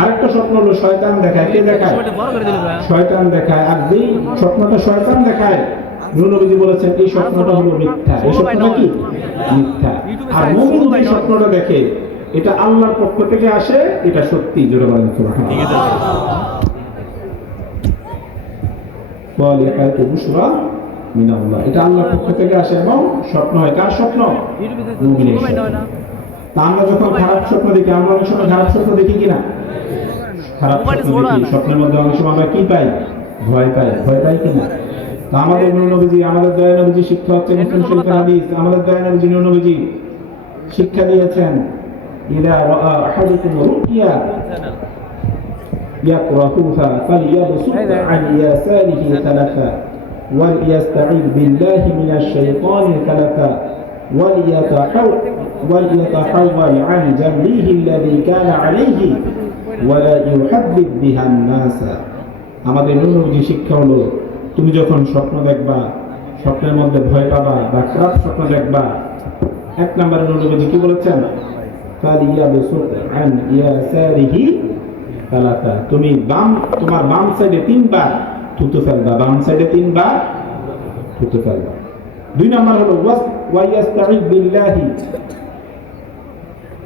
আরেকটা স্বপ্ন হলো শয়তান দেখায়। কে দেখায়? শয়তান দেখায়। আর যেই স্বপ্নটা শয়তান দেখায়, নবীজি বলেছেন এই স্বপ্নটা হলো মিথ্যা। এই স্বপ্নটা কি? মিথ্যা। আর মুমিন যে স্বপ্নটা দেখে এটা আল্লাহর পক্ষ থেকে আসে, এটা সত্যি। জোরে বলেন সুবহানাল্লাহ। ওয়ালিকাতু বুশরা মিনাল্লাহ। এটা আল্লাহর পক্ষ থেকে আসে এবং স্বপ্ন হয়। কার স্বপ্ন? মুমিনের স্বপ্ন। তা আমরা যখন খারাপ স্বপ্ন দেখি, আমরা অনেক সময় খারাপ স্বপ্ন দেখি কিনা? খারাপ স্বপ্ন দেখি। স্বপ্নের মধ্যে অনেক সময় আমরা কি পাই? ভয় পাই। ভয় পাই কিনা? তো আমাদের নবীজি, আমাদের দয়া নবীজি শিক্ষা হচ্ছে মুসলিম শরীফের হাদিস। আমাদের দয়া নবীজি নবীজি শিক্ষা দিয়েছেন, ইদা রাআ আহাদুকুম রুকিয়া ইয়াকরাহুহা ফালইয়াবসুত আন ইয়াসারিহি সালাসা ওয়ালিয়াস্তাঈদ বিল্লাহি মিনাশ শাইতানির সালাসা وليتحول عن جنبه الذي كان عليه ولا يحدث بها الناس। আমাদের নবীজি শিক্ষা হলো, তুমি যখন স্বপ্ন দেখবা, স্বপ্নের মধ্যে ভয় পাবা বা খারাপ স্বপ্ন দেখবা, এক নম্বরে নবীজি কি বলেছেন? ফালিয়াবসুত আন ইয়াসারিহি সালাসা, তুমি তোমার বাম সাইডে তিনবার থুতু ফেলবা। বাম সাইডে তিনবার থুতু ফেলবা। দুই নম্বর হলো ওয়াইয়াস্তাঈদ বিল্লাহি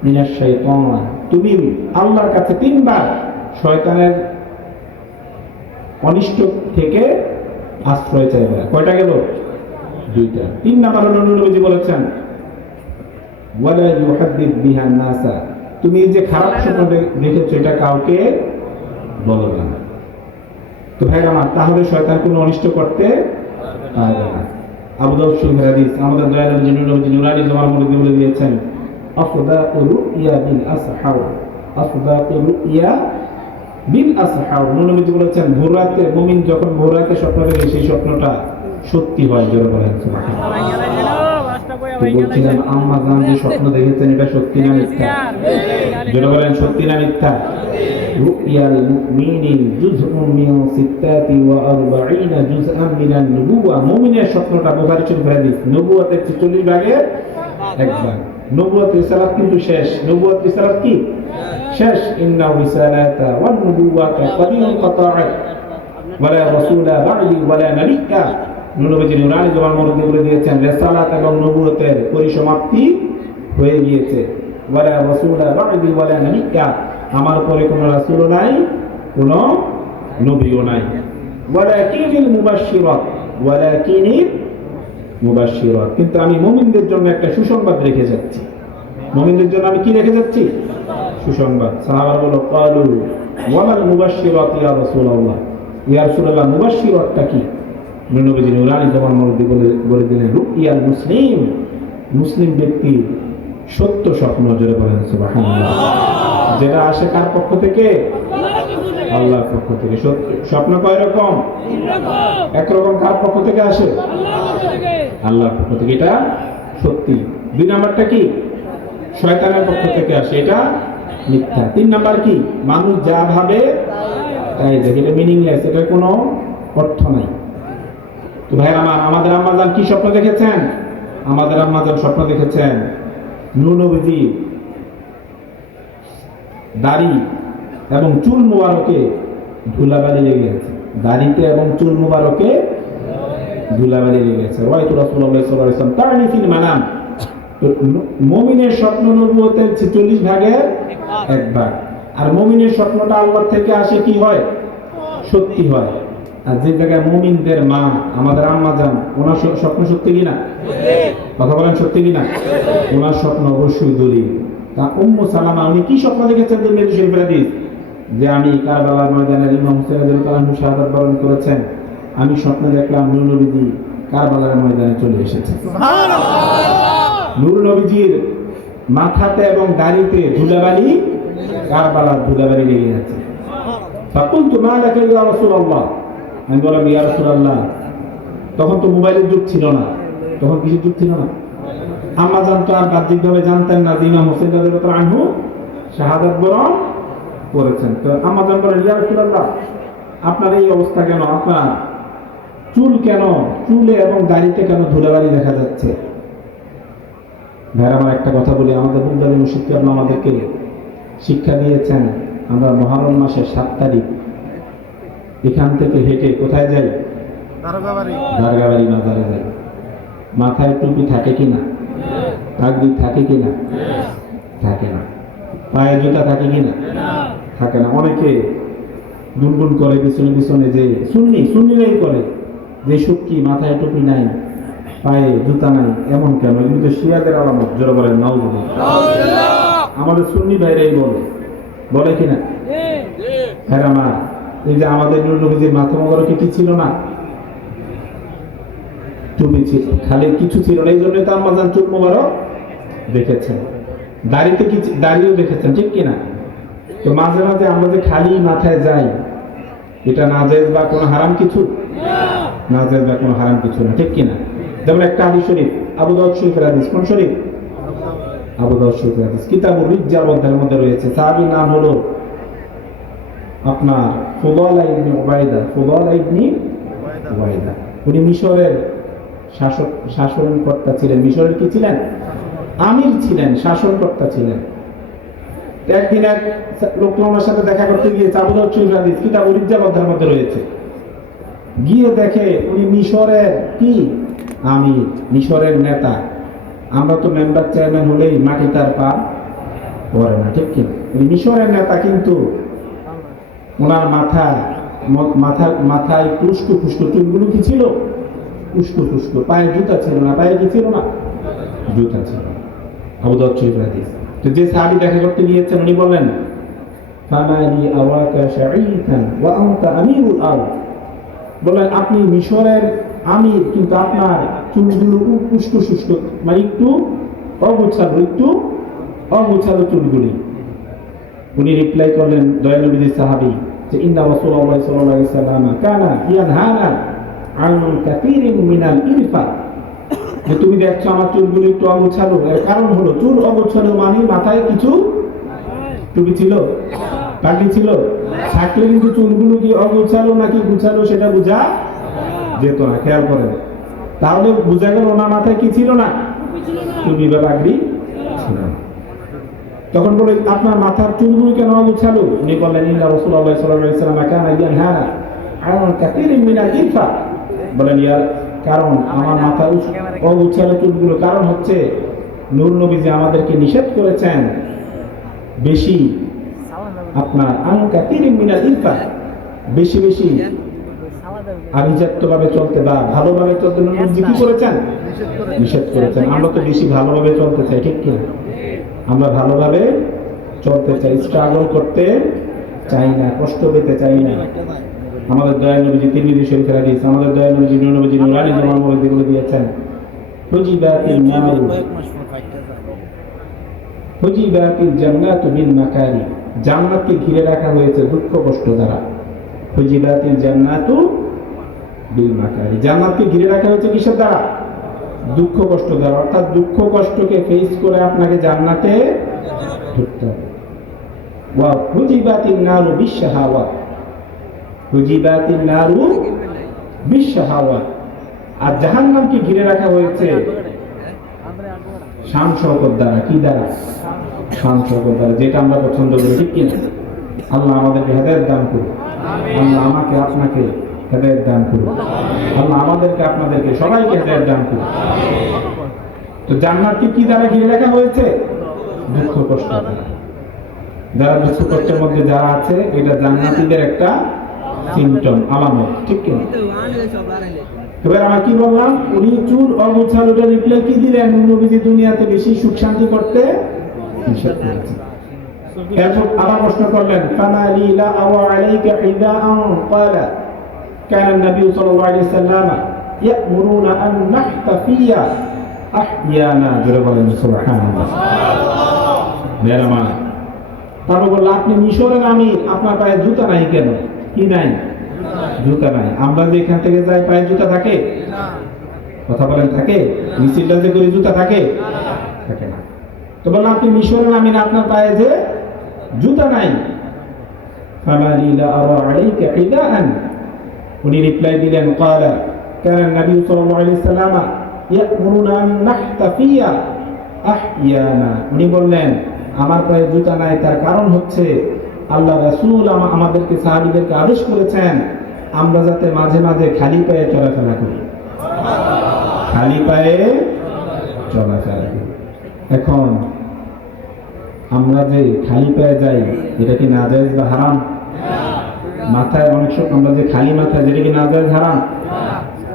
মিনাশ শাইতান, তুমি আল্লাহর কাছে তিনবার শয়তানের অনিষ্ট থেকে আশ্রয় চাইবা। কয়টা গেল? দুইটা। তিন নম্বর হলো নবীজি বলেছেন ওয়ালা ইউহাদ্দিস বিহা নাসা, তুমি যে খারাপ স্বপ্ন দেখেছো এটা কাউকে বলবে না। তো ভাই আমার, তাহলে শয়তান কোনো অনিষ্ট করতে পারবে না। আবু দাউদ শরীফের হাদিস। আমাদের দয়া নবীজি নুরানি জমার মধ্যে বলে দিয়েছেন, আফদাউ রুইয়া বিল আসহার, আফদাউ রুইয়া বিল আসহার। নবীজি বলেছেন ভোর রাতে মুমিন যখন ভোর রাতে স্বপ্ন দেখে সেই স্বপ্নটা সত্যি হয়। জোরে বলেন সুবহানাল্লাহ। বলছিলেন আম্মা জান যে স্বপ্ন দেখেছেন এটা সত্যি না মিথ্যা? জোরে বলেন সত্যি না মিথ্যা? রুইয়াল মুমিনিন জুজউম মিন 46 জুজআন মিনান নুবুওয়া। মুমিনের স্বপ্নটা বুখারী শরীফের হাদিস। নবুয়তের 46 ভাগের এক ভাগ। নবুয়ত রিসালাত কিন্তু শেষ। নবুয়ত রিসালাত কি শেষ? ইন্না রিসালাতা ওয়ান নুবুওয়াতা কদিন কাতাআত ওয়ালা রাসূলা বা'দি ওয়ালা নাবিয়্যা। নবীজি নুরানি জবান মধ্যে বলে দিয়েছেন রিসালাত এবং নবুয়তের পরিসমাপ্তি হয়ে গিয়েছে। ওয়ালা রাসূলা বা'দি ওয়ালা নাবিয়্যা, আমার পরে কোনো রাসূলও নাই, কোনো নবীও নাই। ওয়ালাকিনিল মুবাশশিরাত, কিন্তু আমি মুমিনদের জন্য একটা সুসংবাদ রেখে যাচ্ছি। মুমিনদের জন্য আমি কি রেখে যাচ্ছি? সুসংবাদ। সাহাবারা বলল ক্বালু ওয়ামাল মুবাশশিরাত ইয়া রাসূলুল্লাহ, ইয়া রাসূলুল্লাহ মুবাশশিরাতটা কি? নবীজি নুরানি জবান মধ্যে বলে দিলেন রুইয়াল মুসলিম, মুসলিম ব্যক্তি সত্য স্বপ্ন। জোরে বলেন সুবহানাল্লাহ। যেটা আসে কার পক্ষ থেকে? আল্লাহর পক্ষ থেকে। স্বপ্ন কয় রকম? একরকম। কার পক্ষ থেকে আসে? আল্লাহর পক্ষ থেকে, এটা সত্যি। দুই নাম্বারটা কি? শয়তানের পক্ষ থেকে আসে, এটা মিথ্যা। তিন নাম্বার কি? মানুষ যা ভাবে তাই দেখে, এটা মিনিংলেস, এটার কোনো অর্থ নাই। তো ভাই আমার, আমাদের আম্মাজান কি স্বপ্ন দেখেছেন? আমাদের আম্মাজান স্বপ্ন দেখেছেন নবীজি দাড়ি এবং চুল মুবারকে ধুলাবালি লেগে গেছে। দাড়িতে এবং চুল মুবারকে ধুলাবালি লেগে গেছে। রাআইতু রাসূলুল্লাহ সাল্লাল্লাহু আলাইহি ওয়াসাল্লাম তা'নি ফিল মানাম। মুমিনের স্বপ্ন নবুয়তের 46 ভাগের এক ভাগ। আর মুমিনের স্বপ্নটা আল্লাহ থেকে আসে কি হয়? সত্যি হয়। আর যে জায়গায় মুমিনদের মা আমাদের আম্মা জান, ওনার স্বপ্ন সত্যি কিনা? কথা বলেন সত্যি কিনা? ওনার স্বপ্ন অবশ্যই দলিল। তা উম্মু সালামা উনি কি স্বপ্ন দেখেছেন? নবী শরীফের হাদিস যে আমি কারবালার ময়দানে ইমাম হুসাইন রাদিয়াল্লাহু আনহু শাহাদাত বরণ করেছেন, আমি স্বপ্নে দেখলাম নূর নবীজি কারবালার ময়দানে চলে এসেছেন। সুবহানাল্লাহ। নূর নবীজির মাথাতে এবং দাড়িতে ধুলাবালি, কারবালার ধুলাবালি লেগে যাচ্ছে। ফাকুলতু মা লাকা ইয়া রাসূলুল্লাহ, আমি বললাম ইয়া রাসূলুল্লাহ, তখন তো মোবাইলের যুগ ছিল না, তখন কিছু যুগ ছিল না। আম্মা জান তো আর বাহ্যিকভাবে জানতেন না যে ইমাম হুসাইন রাদিয়াল্লাহু আনহু শাহাদাত বরণ করেছেন। তো আম্মা জান বলেন ইয়া রাসূলুল্লাহ, আপনার এই অবস্থা কেন? আপনার চুল কেন, চুলে এবং দাড়িতে কেন ধুলাবালি দেখা যাচ্ছে? ভাই আমার একটা কথা বলি, আমাদের বুদ্ধালী মুশিদ আমাদেরকে শিক্ষা দিয়েছেন আমরা মহরম মাসের 7 তারিখ এখান থেকে হেঁটে কোথায় যাই? দারগাবাড়ি মাজারে যাই। মাথায় টুপি থাকে কিনা? পাগড়ি থাকে কিনা? থাকে না। পায়ে জুতা থাকে কিনা? থাকে না। অনেকে গুনগুন করে পিছনে পিছনে যে সুন্নিরাই করে যে সুক্কি, মাথায় টুপি নাই, পায়ে জুতা নাই, এমন কেন? এগুলো তো শিয়াদের আলামত। জোরে বলেন নাউজুবিল্লাহ। আমাদের সুন্নি ভাইরাই বলে কিনা? হ্যাঁ আমার এই যে আমাদের নবীজির মাথা মোবারকে কি ছিল না? টুপি ছিল, খালি কিছু ছিল না। এই জন্য তো আম্মাজান চুল মোবারক দেখেছেন, দাড়িও দেখেছেন, ঠিক কিনা? তো মাঝে মাঝে আমরা যে খালি মাথায় যাই, এটা নাজায়েজ বা কোনো হারাম কিছু? নাজায়েজ বা কোনো হারাম কিছু না, ঠিক কিনা? যেমন একটা হাদিস শরীফ, আবু দাউদ শরীফের হাদিস। কোন শরীফ? আবু দাউদ শরীফের হাদিস। কিতাবুর রিজ্জাল অধ্যায়ের মধ্যে রয়েছে। সাহাবীর নাম হলো আপনার ফুদালা ইবনে উবাইদা। উনি মিশরের শাসনকর্তা ছিলেন। মিশরের কি ছিলেন? আমির ছিলেন, শাসনকর্তা ছিলেন। একদিন এক লোক ওনার সাথে দেখা করতে গিয়েছে। আবু দাউদ শরীফের হাদিস, কিতাবুর রিজ্জাল অধ্যায়ের মধ্যে রয়েছে। গিয়ে দেখে উনি মিশরের কি আমির, মিশরের নেতা। আমরা তো মেম্বার চেয়ারম্যান হলেই মাটি তার পা পড়ে না, ঠিক কিনা? উনি মিশরের নেতা, কিন্তু ওনার মাথায় পুষ্কু চুলগুলো কি ছিল? পুষ্কু। পায়ে জুতা ছিল না। পায়ে কি ছিল না? জুতা ছিল। আবু দাউদ শরীফের হাদিস। তো যে সাহাবী দেখা করতে গিয়েছেন উনি বললেন, ফামালি আওয়াকা শাঈতান ওয়া আনতা আমিরুল আরদ। বললেন আপনি মিশরের আমির, কিন্তু আপনার চুলগুলো পুষ্কু, মানে একটু অগোছালো চুলগুলি। উনি রিপ্লাই করলেন, দয়ালু নবীর সাহাবী, যে ইন্না রাসূলুল্লাহ সাল্লাল্লাহু আলাইহি ওয়াসাল্লাম কানা ইয়ানহানা আন কাসীরিন মিনাল ইরফা। যে তুমি দেখছো আমার চুলগুলো একটু অগোছালো, এর কারণ হলো চুল অগোছালো মানে মাথায় কিছু টুপি ছিল, পাগড়ি ছিল, থাকলে কিন্তু চুলগুলো কি অগোছালো নাকি গুছালো সেটা বোঝা যেত না। খেয়াল করেন, তাহলে বোঝা গেল ওনার মাথায় কি ছিল না? টুপি বা পাগড়ি ছিল না। তখন বলে আপনার মাথার চুলগুলো কেন অগোছালো? উনি বললেন, ইন্না রাসূলুল্লাহ সাল্লাল্লাহু আলাইহি ওয়াসাল্লাম কানা ইয়ানহানা আন কাসীরিন মিনাল ইরফা। বলেন ইয়ার কারণ আমার মাথা অগোছালো চুলগুলো কারণ হচ্ছে নূর নবীজি আমাদেরকে নিষেধ করেছেন বেশি আপনার আন কাসীরিন মিনাল ইরফা, বেশি আভিজাত্যভাবে চলতে বা ভালোভাবে চলতে নূর নবীজি কি করেছেন? নিষেধ করেছেন। আমরা তো বেশি ভালোভাবে চলতে চাই, ঠিক কিনা? আমরা ভালোভাবে চলতে চাই, স্ট্রাগল করতে চাই না, কষ্ট পেতে চাই না। আমাদের দয়াল নবীজি তিরমিজি শরীফের হাদিস, আমাদের দয়াল নবীজি নুরানি জামাল মধ্যে বলে দিয়েছেন, হুজিবাতিল জান্নাতু বিল মাকারি। জান্নাতকে ঘিরে রাখা হয়েছে দুঃখ কষ্ট দ্বারা। হুজিবাতিল জান্নাতু বিল মাকারি। জান্নাতকে ঘিরে রাখা হয়েছে কিসের দ্বারা? দুঃখ কষ্ট দ্বারা। অর্থাৎ দুঃখ কষ্টকে ফেস করে আপনাকে জান্নাতে ঢুকতে হবে। ওয়া হুজিবাতিন নারু বিশহাওয়াত। হুজিবাতিন নারু বিশহাওয়াত। আর জাহান্নামকে ঘিরে রাখা হয়েছে শান শওকত দ্বারা। কি দ্বারা? শান শওকত দ্বারা, যেটা আমরা পছন্দ করি, ঠিক কিনা? আল্লাহ আমাদেরকে হেদায়েত দান করুন। আল্লাহ আমাকে আপনাকে হেদায়েত দান করুন। আল্লাহ আমাদেরকে আপনাদেরকে সবাইকে হেদায়েত দান করুন। তো জান্নাতকে কি দ্বারা ঘিরে রাখা হয়েছে? দুঃখ কষ্ট দ্বারা। যারা দুঃখ কষ্টের মধ্যে যারা আছে, এটা জান্নাতীদের একটা সিম্পটম, আলামত, ঠিক কিনা? এবার আমরা কি বললাম? উনি চুল অগোছালোটা রিপ্লাই কি দিলেন? নবীজি দুনিয়াতে বেশি সুখ শান্তি করতে নিষেধ করেছেন। এরপর আবার প্রশ্ন করলেন, ফানালি লা আওয়া আলাইকা ইদাআন ক্বালা কানা নবী সাল্লাল্লাহু আলাইহি ওয়াসাল্লাম ইয়া'মুরুনা আন নাহতাফিয়া আহইয়ানা। জোরে বলেন সুবহানাল্লাহ। মেরামা তারপর বলল, আপনি মিশরের আমির, আপনার পায়ে জুতা নাই কেন? কি নাই? জুতা নাই। আমরা যে এখান থেকে যাই পায়ে জুতা থাকে? কথা বলেন, থাকে? মিছিলটা যে করে জুতা থাকে? থাকে না। তো বললাম আপনি মিশরের আমির, আপনার পায়ে যে জুতা নাই। ফামালি লা আরা আলাইকা ইদাআন। উনি রিপ্লাই দিলেন, ক্বালা কানা নবী সাল্লাল্লাহু আলাইহি ওয়াসাল্লাম ইয়া'মুরুনা আন নাহতাফিয়া আহইয়ানা। উনি বললেন আমার পায়ে জুতা নাই, তার কারণ হচ্ছে আল্লাহ রাসূল আমাদেরকে সাহাবীদেরকে আদেশ করেছেন আমরা যাতে মাঝে মাঝে খালি পায়ে চলাফেরা করি, খালি পায়ে চলাফেরা করি। এখন আমরা যে খালি পায়ে যাই এটা কি নাজায়েজ বা হারাম? মাথায় অনেক সময় আমরা যে খালি মাথায়, যেটা কি নাজায়েজ হারাম?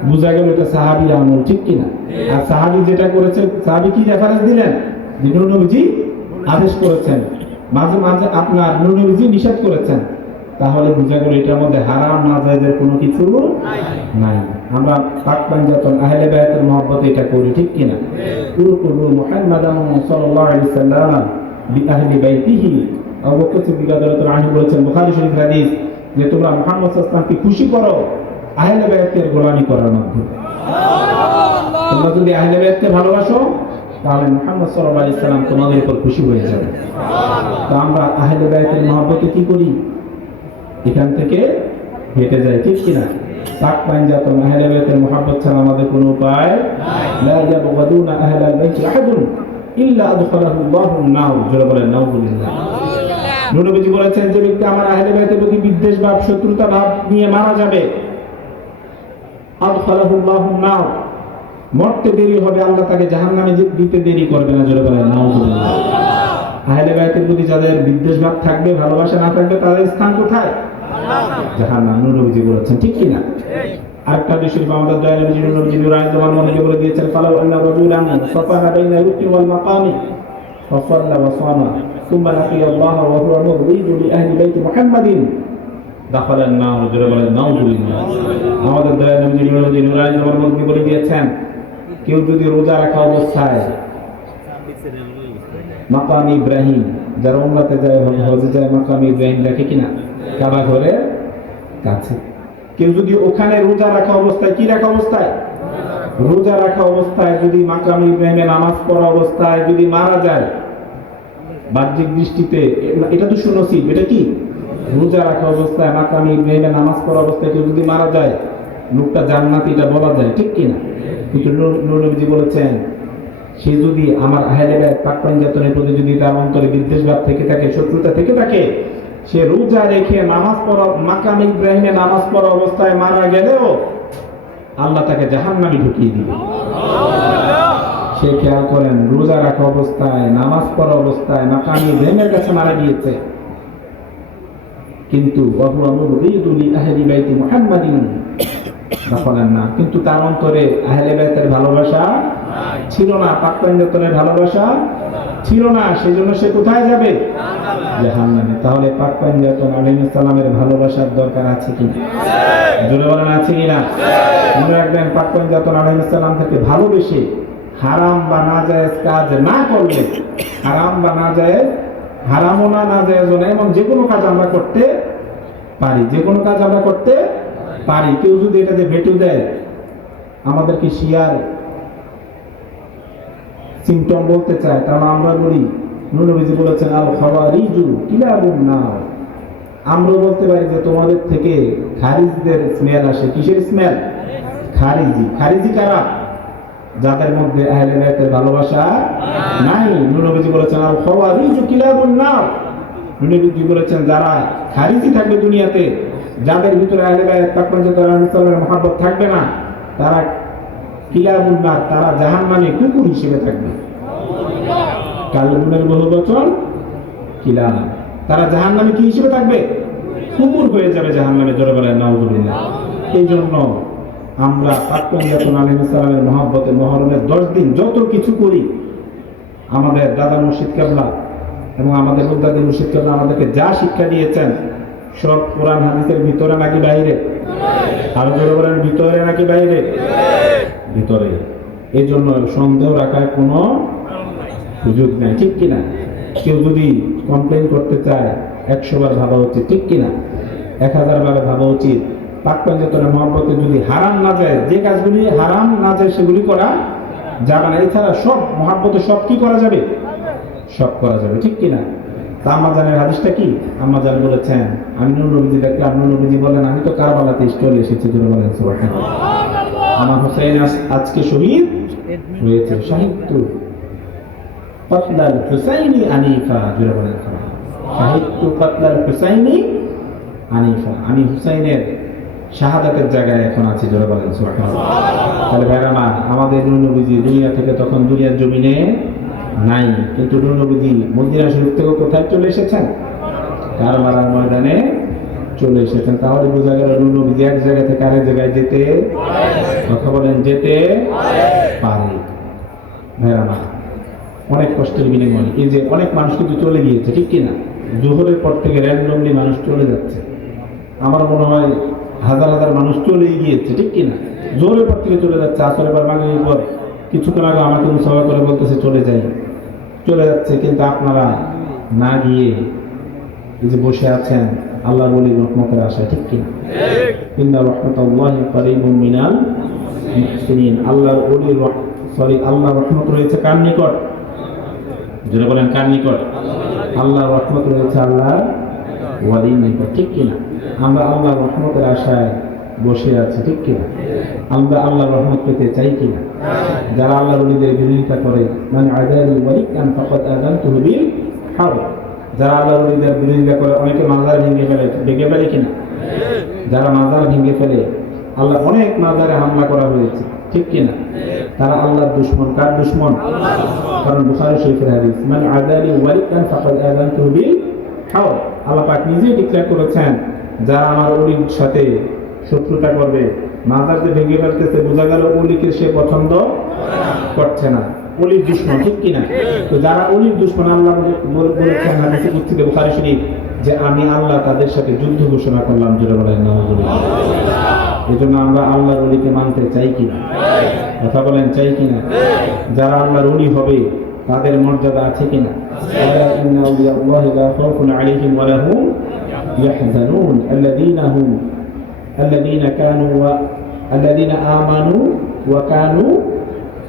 বুঝা গেল এটা সাহাবী আমল, ঠিক কিনা? আর সাহাবী যেটা করেছে, সাহাবী কি রেফারেন্স দিলেন? যে নূর নবীজি আদেশ করেছেন, মাঝে মাঝে আপনার নূর নবীজি নিষেধ করেছেন। তাহলে বুঝা গেল এটার মধ্যে হারাম নাজায়েজের কোনো কিছু নাই। আমরা পাক পাঞ্জাতন আহলে বায়াতের মহব্বতে এটা করি, ঠিক কিনা? কুরকুলু মুহাম্মাদান সাল্লাল্লাহু আলাইহি ওয়াসাল্লাম বিআহলি বাইতিহি। আবু বকর সিদ্দিক রাদিয়াল্লাহু আনহু বলেছেন বুখারী শরীফ হাদিস, যে তোমরা মুহাম্মদ সাল্লাল্লাহু আলাইহি ওয়াসাল্লামকে খুশি করো আহলে বায়াতের গোলামি করার মাধ্যমে। তোমরা যদি আহলে বায়াতকে ভালোবাসো তাহলে মুহাম্মদ সাল্লাল্লাহু আলাইহি ওয়াসাল্লাম তোমাদের উপর খুশি হয়ে যাবে। তো আমরা আহলে বায়াতের মহব্বতে কি করি? এখান থেকে হেঁটে যাই, ঠিক কিনা? পাক পাঞ্জাতন আহলে বায়াতের মহব্বত ছাড়া আমাদের কোনো উপায় লা ইয়াবগুদুনা আহলাল বাইতি আহাদুন ইল্লা আদখালাহু আল্লাহু নার। জোরে বলেন নাউযুবিল্লাহ। নূর নবীজি বলেছেন যে ব্যক্তি আমার আহলে বায়াতের প্রতি বিদ্বেষ ভাব, শত্রুতা ভাব নিয়ে মারা যাবে, আদখালাহু আল্লাহু নার, মরতে দেরি হবে, আল্লাহ তাকে জাহান্নামে দিতে দেরি করবে না। জোরে বলেন নাউযুবিল্লাহ। আহলে বায়াতের প্রতি যাদের বিদ্বেষ ভাব থাকবে, ভালোবাসা না থাকবে, তাদের স্থান কোথায়? জাহান্নাম। নূর নবীজি বলেছেন, ঠিক কিনা? আরেকটা বিষয় আমাদের দয়াল নবী নূর নবীজি নূর আলাইহিস সালাম আমাদেরকে বলে দিয়েছেন, ফালাউ আন্না রাজুলান সাফানা বাইনা রুকনি ওয়াল মাকামি ফাসাল্লা ওয়া সামা সুম্মা লাকিয়া আল্লাহ ওয়া হুয়া মুরিদু লি আহলি বাইতি মুহাম্মাদিন দাখালান নার। জোরে বলেন নাউযুবিল্লাহ। আমাদের দয়াল নবী নূর নবীজি নূর আলাইহিস সালাম আমাদেরকে বলে দিয়েছেন, কেউ যদি রোজা রাখা অবস্থায় মাকাম ইব্রাহিম, যারা উমরাতে যায়, হজে যায়, মাকাম ইব্রাহিম দেখে কিনা? কাবা ঘরের কাছে। কেউ যদি ওখানে রোজা রাখা অবস্থায়, কি রাখা অবস্থায়? রোজা রাখা অবস্থায় যদি মাকাম ইব্রাহিমে নামাজ পড়া অবস্থায় যদি মারা যায়, বাহ্যিক দৃষ্টিতে এটা তো সুনসিব, এটা কি? রোজা রাখা অবস্থায় মাকাম ইব্রাহিমে নামাজ পড়া অবস্থায় কেউ যদি মারা যায়, লোকটা জান্নাতি, এটা বলা যায়, ঠিক কিনা? কিন্তু নূর নবীজি বলেছেন, সে যদি আমার আহলে বায়াত পাক পাঞ্জাতনের প্রতি যদি তার অন্তরে বিদ্বেষ ভাব থেকে থাকে, শত্রুতা থেকে থাকে, সে রোজা রেখে নামাজ পড়া, মাকাম ইব্রাহিমে নামাজ পড়া অবস্থায় মারা গেলেও আল্লাহ তাকে জাহান্নামে ঢুকিয়ে দিবে। সে খেয়াল করেন, রোজা রাখা অবস্থায়, নামাজ পড়া অবস্থায় মাকাম ইব্রাহিমের কাছে মারা গিয়েছে, কিন্তু ওয়া হুয়া মুরিদু লি আহলি বাইতি মুহাম্মাদিন দাখালান নার। কিন্তু তার অন্তরে আহলে বায়াতের ভালোবাসা ছিল না, পাক পাঞ্জাতনের ভালোবাসা ছিল না, সেজন্য সে কোথায় যাবে? জাহান্নামে। তাহলে পাক পাঞ্জাতন আলাইহিস সালামের ভালোবাসার দরকার আছে কি? জোরে বলেন আছে কি না? মনে রাখবেন, পাক পাঞ্জাতন আলাইহিস সালাম থেকে ভালোবেসে হারাম বা নাজায়েজ কাজ না করলে, হারাম বা নাজায়েজ, হারামও না নাজায়েজও না, এমন যে কোনো কাজ আমরা করতে পারি, যে কোনো কাজ আমরা করতে পারি। কেউ যদি এটাতে ভেটু দেয়, আমাদেরকে শিয়ার সিম্পটম বলতে চায়, তাহলে আমরা বলি, নূর নবীজি বলেছেন আল খাওয়ারিজু কিলাবুন নার। আমরা বলতে পারি যে তোমাদের থেকে খারিজদের স্মেল আসে। কিসের স্মেল? খারিজি। খারিজি কারা? যাদের মধ্যে আহলে বায়াতের ভালোবাসা নাই। নূর নবীজি বলেছেন আল খাওয়ারিজু কিলাবুন নার। নূর নবীজি বলেছেন যারা খারিজি থাকবে দুনিয়াতে, যাদের ভিতরে আহলে বায়াত পাক পাঞ্জাতন আলাইহিস সালামের মহব্বত থাকবে না, তারা কিলাবুন নার, তারা জাহান্নামে কুকুর হিসেবে থাকবে। কালগুনের বহুবচন কিলাব। তারা জাহান্নামে কি হিসেবে থাকবে? কুকুর হয়ে যাবে জাহান্নামে। জোরে বলেন নাউযুবিল্লাহ। এই জন্য আমরা পাক পাঞ্জাতন আলাইহিস সালামের মহব্বতে মহরমের 10 দিন যত কিছু করি, আমাদের দাদা মুর্শিদ কেবলা এবং আমাদের মুদ্দাদি মুর্শিদ কেবলা আমাদেরকে যা শিক্ষা দিয়েছেন, সব কোরআন হাদিসের ভিতরে নাকি বাইরে? আরো জোরে বলেন, ভিতরে নাকি বাইরে? ভিতরে। এই জন্য সন্দেহ রাখার কোনো সুযোগ নেই, ঠিক কিনা? কেউ যদি কমপ্লেন করতে চায় 100 বার ভাবা উচিত, ঠিক কিনা? 1000 বার ভাবা উচিত। পাক পাঞ্জাতনের মহব্বতে যদি হারাম না যায়, যে কাজগুলি হারাম না যায় সেগুলি করা যাবে না। এছাড়া সব মহব্বতে সব কি করা যাবে? সব করা যাবে, ঠিক কিনা? তা আম্মা জানের হাদিসটা কি? আম্মা জান বলেছেন, আমি নূর নবীজি দেখলে, নূর নবীজি বলেন, আমি তো কারবালাতে চলে এসেছি। জোরে বলেন সুবহানাল্লাহ। আমার হোসেন আজকে শহীদ হয়েছে। সাহিত্য কাতলাল হুসাইনি আনিফা, জোরে বলেন শাহিদতু কাতলাল হুসাইনি আনিফা, আমি হুসাইনের শাহাদাতের জায়গায় এখন আছি, জোরে বলেন সুবহানাল্লাহ। তাহলে ভাইরা আমার, আমাদের নবীজি দুনিয়া থেকে তখন দুনিয়ার জমিনে নাই, কিন্তু নবীজি মদিনা শরীফ থেকে কোথায় চলে এসেছেন? কারবালার ময়দানে চলে এসেছেন। তাহলে বোঝা গেল নবীজি এক জায়গা থেকে আরেক জায়গায় যেতে, কথা বলেন, যেতে পারে। ভাইরা আমার, অনেক কষ্টের বিনিময়ে এই যে অনেক মানুষ কিন্তু চলে গিয়েছে, ঠিক কিনা? জোহরের পর থেকে র্যান্ডমলি মানুষ চলে যাচ্ছে। আমার মনে হয় হাজার হাজার মানুষ চলেই গিয়েছে, ঠিক কিনা? জোহরের পর থেকে চলে যাচ্ছে, আসরের পর মাগরিবের পর কিছুক্ষণ আগে আমাকে মুসাফা করে বলতেছে চলে যাই, চলে যাচ্ছে। কিন্তু আপনারা না গিয়ে এই যে বসে আছেন আল্লাহর ওলির রহমতের আশায়, ঠিক কিনা? ইন্না রাহমাতাল্লাহি কারীবুম মিনাল মুহসিনিন। আল্লাহর ওলির আল্লাহর রহমত রয়েছে কার নিকট? যারা বলেন কার নিকট? আল্লাহর রহমত রয়েছে আল্লাহর ওলির নিকট, ঠিক কিনা? আমরা আল্লাহর রহমতের আশায় বসে আছি, ঠিক কিনা? আমরা আল্লাহর রহমত পেতে চাই কিনা? যারা আল্লাহর ওলিদের বিরোধিতা করে, মানে আযালি ওয়ালিকান ফাকাদ আযানতুহু বিল হারব, যারা আল্লাহর ওলিদের বিরোধিতা করে অনেকে মাজার ভেঙে ফেলে কিনা? যারা মাজার ভেঙে ফেলে, আল্লাহ অনেক মাজারে হামলা করা হয়েছে, ঠিক কিনা? তারা আল্লাহর দুশমন। কার দুশমন? কারণ বুখারী শরীফের হাদিস, মান আযালি ওয়ালিকান ফাকাদ আযানতুহু বিল হারব। আল্লাহ পাক নিজেই ডিক্লেয়ার করেছেন, যারা আমার ওলির সাথে শত্রুতা করবে, মাজার যে ভেঙে ফেলতেছে, বোঝা গেল ওলিকে সে পছন্দ করছে না, ওলির দুশমন, ঠিক কিনা? তো যারা ওলির দুশমন, আল্লাহ বলেছেন হাদিসে কুদসিতে বুখারী শরীফ যে আমি আল্লাহ তাদের সাথে যুদ্ধ ঘোষণা করলাম, জোরে বলেন নাউযুবিল্লাহ। এজন্য আমরা আল্লাহর ওলিকে মানতে চাই কিনা? কথা বলেন, চাই কিনা? যারা আল্লাহর ওলি হবে তাদের মর্যাদা আছে কিনা? আলা ইন্না আউলিয়াল্লাহি লা খাউফুন আলাইহিম ওয়া লা হুম ইয়াহজানুন আল্লাযীনা আমানু ওয়া কানু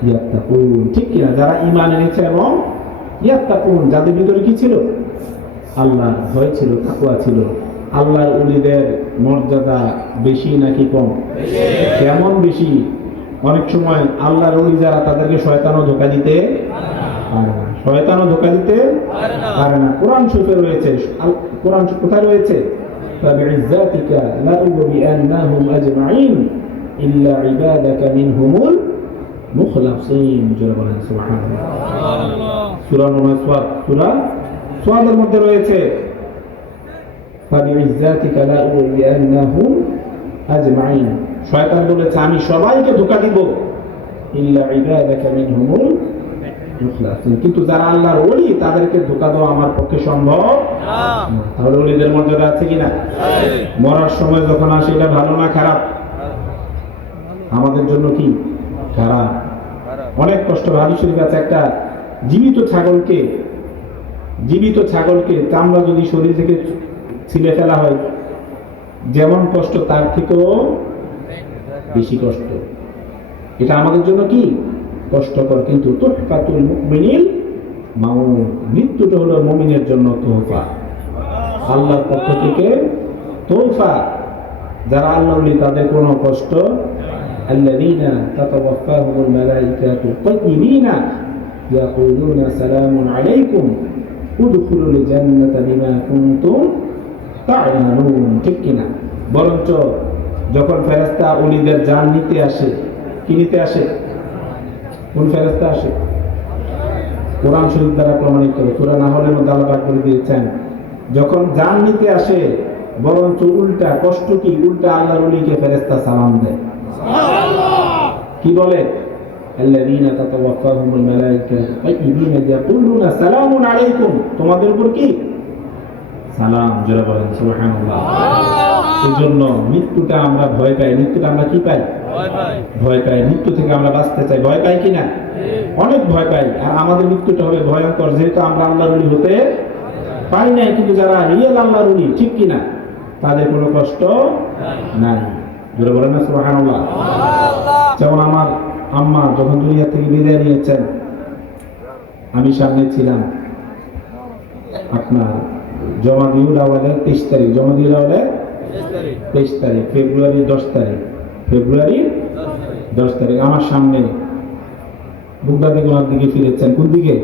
ইয়াত্তাকুন, ঠিক কিনা? যারা ঈমান এনেছে এবং ইয়াত্তাকুন, যাদের ভিতরে কি ছিল? আল্লাহর ভয় ছিল, তাকওয়া ছিল। আল্লাহর ওলিদের মর্যাদা বেশি নাকি কম? কেমন বেশি? অনেক সময় আল্লাহর ওলি যারা, তাদেরকে শয়তানও ধোঁকা দিতে পারে না, শয়তানও ধোঁকা দিতে পারে না। কোরআন শরীফে রয়েছে, কোরআন কোথায় রয়েছে? ফাবিইজ্জাতিকা লাউগবিআন্নাহুম আজমাইন ইল্লা ইবাদাকা মিনহুমুল মুখলাসিন, জোরে বলেন সুবহানাল্লাহ। সূরা মুনাফিক, সূরা সুয়াদের মধ্যে রয়েছে ফাবিইজ্জাতিকা লাউগবিআন্নাহুম আজমাইন। শয়তান বলেছে আমি সবাইকে ধোঁকা দিব, ইল্লা ইবাদাকা মিনহুমুল মুখলাসিন, কিন্তু যারা আল্লাহর ওলি তাদেরকে ধোঁকা দেওয়া আমার পক্ষে সম্ভব না। তাহলে ওলিদের মর্যাদা আছে কিনা? মরার সময় যখন আসে, এটা ভালো না খারাপ? আমাদের জন্য কি খারাপ? অনেক কষ্ট। হাদিস শরীফে আছে, একটা জীবিত ছাগলকে চামড়া যদি শরীর থেকে ছিলে ফেলা হয়, যেমন কষ্ট তার থেকেও বেশি কষ্ট। এটা আমাদের জন্য কি কষ্টকর, কিন্তু তুহফাতুল মুমিনিল মাউত, মৃত্যুটা হলো মুমিনের জন্য তোহফা, আল্লাহর পক্ষ থেকে তোহফা। যারা আল্লাহর ওলি তাদের কোনো কষ্ট, আল্লাযীনা তাতাওয়াফাহুমুল মালায়েকাতু তাইয়িবিনা ইয়াকুলুনা সালামুন আলাইকুম উদখুলুল জান্নাতা বিমা কুনতুম তা'মালুন, ঠিক কিনা? বরঞ্চ যখন ফেরেশতা ওলিদের জান নিতে আসে, কি নিতে আসে? কোন ফেরেশতা আসে? কোরআন শরীফ দ্বারা প্রমাণিত। সূরা নাহলের মধ্যে আল্লাহ পাক বলে দিয়েছেন, যখন জান নিতে আসে বরঞ্চ উল্টা, কষ্ট কি? উল্টা আল্লাহর ওলিকে ফেরেশতা সালাম দেয়। সুবহানাল্লাহ। কি বলে? আল্লাযীনা তাতাওয়াফাহুমুল মালায়েকাতু তাইয়িবিনা ইয়াকুলুনা সালামুন আলাইকুম, তোমাদের উপর কি সালাম, জোরে বলেন সুবহানাল্লাহ। এজন্য মৃত্যুটা আমরা ভয় পাই। মৃত্যুটা আমরা কি পাই? ভয় পাই। মৃত্যু থেকে আমরা বাঁচতে চাই, ভয় পাই কিনা? অনেক ভয় পাই। আর আমাদের মৃত্যুটা হবে ভয়ঙ্কর, যেহেতু আমরা আল্লাহর ওলি হতে পারি নাই। কিন্তু যারা রিয়েল আল্লাহর ওলি, ঠিক কিনা, তাদের কোনো কষ্ট নাই, জোরে বলেন না সুবহানাল্লাহ। যেমন আমার আম্মা যখন দুনিয়া থেকে বিদায় নিয়েছেন, আমি সামনে ছিলাম। আপনার জমাদিউল আওয়ালের 23 তারিখ, জমাদিউল আওয়ালের 23 তারিখ, ফেব্রুয়ারি 10 তারিখ আমার সামনে বুকদা থেকে ওনার দিকে ফিরেছেন। কোন দিকে?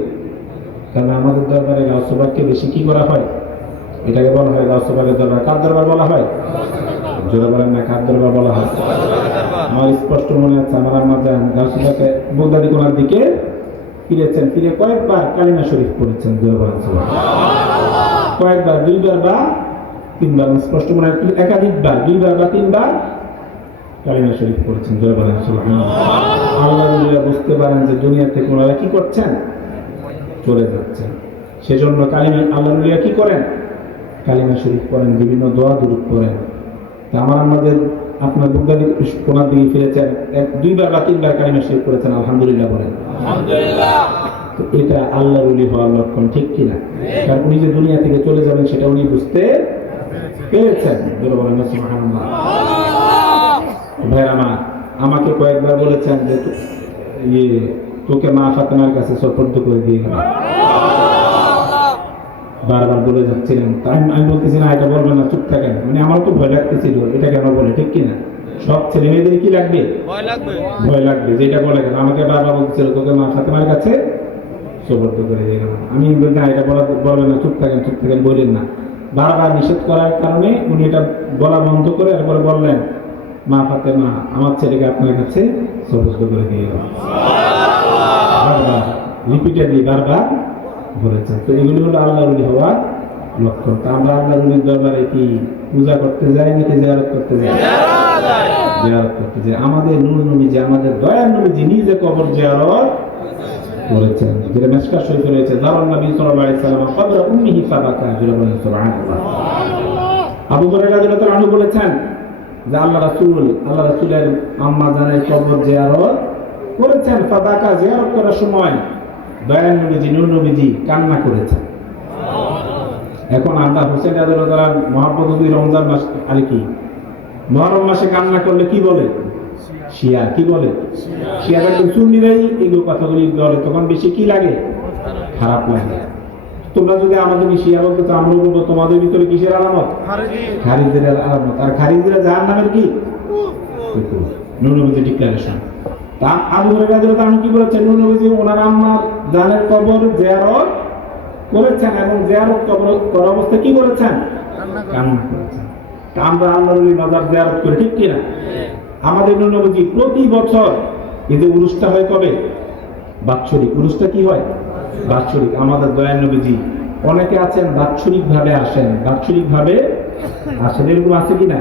কারণ আমাদের দরবারে গাউসবাগকে বেশি কি করা হয়? এটাকে বলা হয় গাউসবাগের দরবার। কার দরবার বলা হয়? জোরে বলেন না, কার দরবার বলা হয়? আমার স্পষ্ট মনে আছে, আমার আম্মা যান গাউসবাগকে বগদাদি কোনার দিকে ফিরেছেন, ফিরে কয়েকবার কালিমা শরীফ পড়েছেন। জোরে বলেন কয়েকবার, 2বার বা 3বার, স্পষ্ট মনে হয় একাধিকবার, 2বার বা 3বার কালিমা শরীফ পড়েছেন। জোরে বলেন সুবহানাল্লাহ। আল্লাহ বুঝতে পারেন যে দুনিয়া থেকে ওনারা কি করছেন? চলে যাচ্ছেন। সেজন্য কালিমা আল্লাহ কি করেন? কালিমা শরীফ পড়েন, বিভিন্ন দোয়া দুরূদ পড়েন। তা আমাদের আপনার বুগদাদি কোনার দিকে ফিরেছেন, 2বার বা 3বার কালিমা শরীফ পড়েছেন, আলহামদুলিল্লাহ বলেন। আলহামদুলিল্লাহ। তো এটা আল্লাহর ওলি হওয়ার লক্ষণ, ঠিক কিনা? কারণ উনি যে দুনিয়া থেকে চলে যাবেন সেটা উনি বুঝতে পেরেছেন। জোরে বলেন সুবহানাল্লাহ। ভাই আমার, আমাকে কয়েকবার বলেছেন যে তোকে মা ফাতেমার কাছে সুপর্দ করে দিয়ে গেল, বারবার বলে যাচ্ছিলেন। আমি বলতেছি না এটা বলবেন না, চুপ থাকেন। মানে আমার তো ভয় লাগতেছিল, এটা কেন বলে, ঠিক কিনা? সব ছেলে মেয়েদের কি লাগবে? ভয় লাগবে। যেটা বলে কেন আমাকে বারবার বলতেছিল তোকে মা ফাতেমার কাছে সুপর্দ করে দিয়ে গেল। আমি বলছি না এটা বলবেন না, চুপ থাকেন, চুপ থাকেন, বললেন না। বারবার নিষেধ করার কারণে উনি এটা বলা বন্ধ করে এরপরে বললেন মা ফাতেমা আমার ছেলেকে আপনার কাছে সুপর্দ করে দিয়ে গেল। বারবার রিপিটেডলি বারবার বলেছেন। তো এগুলি হলো আল্লাহর ওলি হওয়ার লক্ষণ। তা আমরা আল্লাহর ওলির দরবারে কি পূজা করতে যাই নাকি জিয়ারত করতে যাই? জিয়ারত করতে যাই। আমাদের নূর নবীজি, আমাদের দয়ার নবীজি নিজে কবর জিয়ারত করেছেন। যেটা মিশকাত শরীফে রয়েছে, যারান নবী সাল্লাল্লাহু আলাইহি সাল্লাম কবর উম্মিহি ফাবাকা। সুবহানাল্লাহ। আবু হুরায়রা রাদিয়াল্লাহু আনহু বলেছেন যে আল্লাহ রাসূলের আম্মা জানের কবর জিয়ারত করেছেন। ফাবাকা, জিয়ারত করার সময় দয়ার নবীজি, নূর নবীজি কান্না করেছেন। এখন আমরা হোসেন রাদিয়াল্লাহু তাআলা মহব্বত নবী রমজান মাস আর কি মুহররম মাসে কান্না করলে কি বলে? শিয়া কি বলে? শিয়ারা কিন্তু সুন্নিরাই এগুলো কথাগুলি বলে, তখন বেশি কি লাগে? খারাপ লাগে। তোমরা যদি আমাদের শিয়া বলতে তো আমরা বলবো তোমাদের ভিতরে কিসের আলামত? খারিজদের আলামত। আর খারিজরা জাহান্নামের কি? নূর নবীজি ডিক্লারেশন। তা আবু হুরায়রা রাদিয়াল্লাহু তাআলা কি বলেছেন? নূর নবীজি ওনার আম্মার জানের কবর জিয়ারত করেছেন এবং জিয়ারত করার অবস্থায় কি করেছেন? কান্না করেছেন। তা আমরা আল্লাহর ওলির মাজার জিয়ারত করি, ঠিক কিনা? আমাদের নূর নবীজি প্রতি বছর এই যে উরুসটা হয় কবে? বাৎসরিক। উরুসটা কি হয়? বাৎসরিক। আমাদের দয়ার নবীজি অনেকে আছেন বাৎসরিক ভাবে আসেন, বাৎসরিক ভাবে আসেন। এরকম আছে কিনা?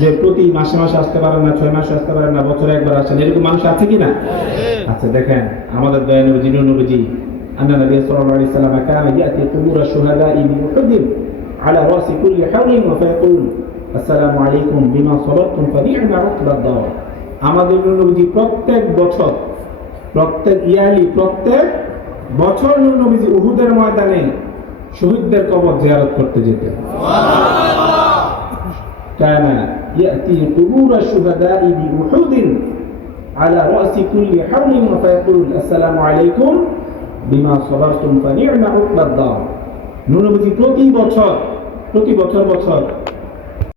যে প্রতি মাসে মাসে আসতে পারেন না, 6 মাসে আসতে পারেন না, বছরে একবার আসেন, এরকম মানুষ আছে কিনা? আচ্ছা, দেখেন আমাদের দয়ার নবীজি, নূর নবীজি আন্না নবী সাল্লাল্লাহু আলাইহি সাল্লাম কানা ইয়াতি কুবুর আশ-শুহাদা'i বি উহুদ আলা রাসি কুল্লি হাওলিন ওয়া ফায়াকুল আসসালামু আলাইকুম বিমা সাবারতুম ফানি'মা উকবাদ দার। আমাদের নূর নবীজি প্রত্যেক বছর, প্রত্যেক বছর নূর নবীজি উহুদের ময়দানে শহীদদের কবর জিয়ারত করতে যেতেন। সুবহানাল্লাহ। কানা ইয়াতি কুবুর আশ-শুহাদা'i বি উহুদ আলা রাসি কুল্লি হাওলিন ওয়া ফায়াকুল আসসালামু আলাইকুম বিমা সাবারতুম ফানি'মা উকবাদ দার। নূর নবীজি প্রতি বছর